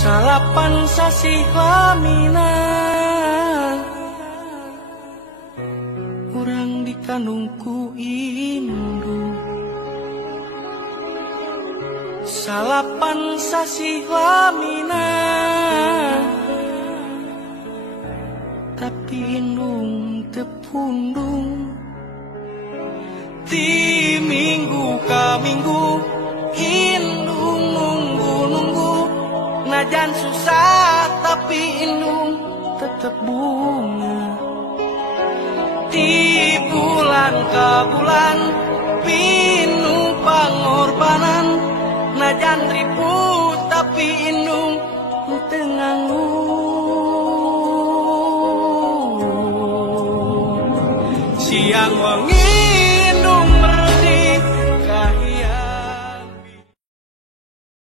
Salapan sasih lamina urang dikandungku indung. Salapan sasih lamina tapi indung tepundung. Di minggu ka minggu indung nunggu-nunggu, najan susah tapi indung tetep bunga. Di bulan ka bulan pinu pangorbanan, najan ribut tapi indung tenganggu. Siang wengi